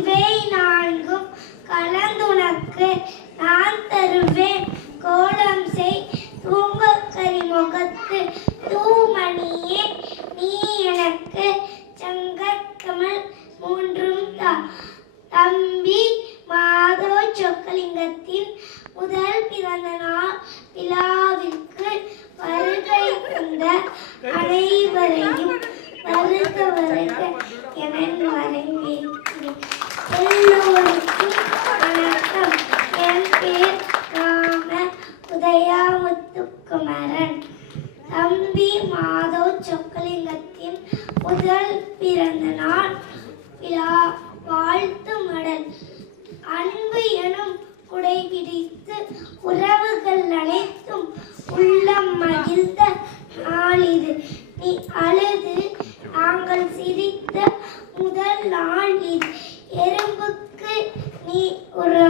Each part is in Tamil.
இவை நான்கும் கலந்துனக்கு நான் தருவேன். கோலம் செய். தூங்க முகத்து. இல்லத்தின் முதல் பிறந்த நாள் விழா. வாழ்த்து மடல். அன்பு எனும் குடை பிடித்து உறவுகள் அனைத்தும் உள்ளம் மகிழ்ந்த நாள் இது. நீ அழுது நாங்கள் சிரித்த முதல் நாள் இது. எறும்புக்கு நீ ஒரு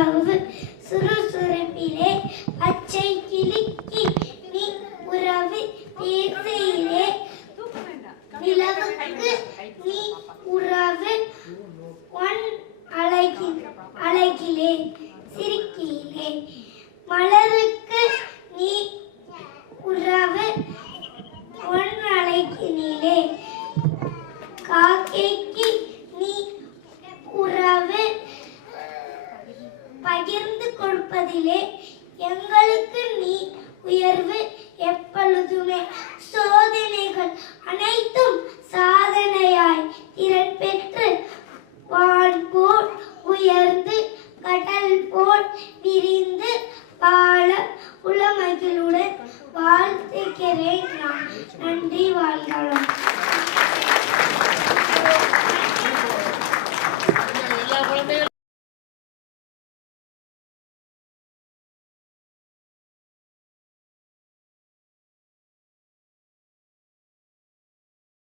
நீ உறவு ஒன் அழகி அழகிலே சிரிக்கிலே. மலருக்கு நீ உறவு ஒன் அழகினிலே. காக்கைக்கு நீ உறவு பகிர்ந்து கொடுப்பதிலே எங்களுக்கு நீ உயர்வு வாழ்த்துக்களுடன் வாழ்த்துக்கிறேன் நன்றி வாழ்களம்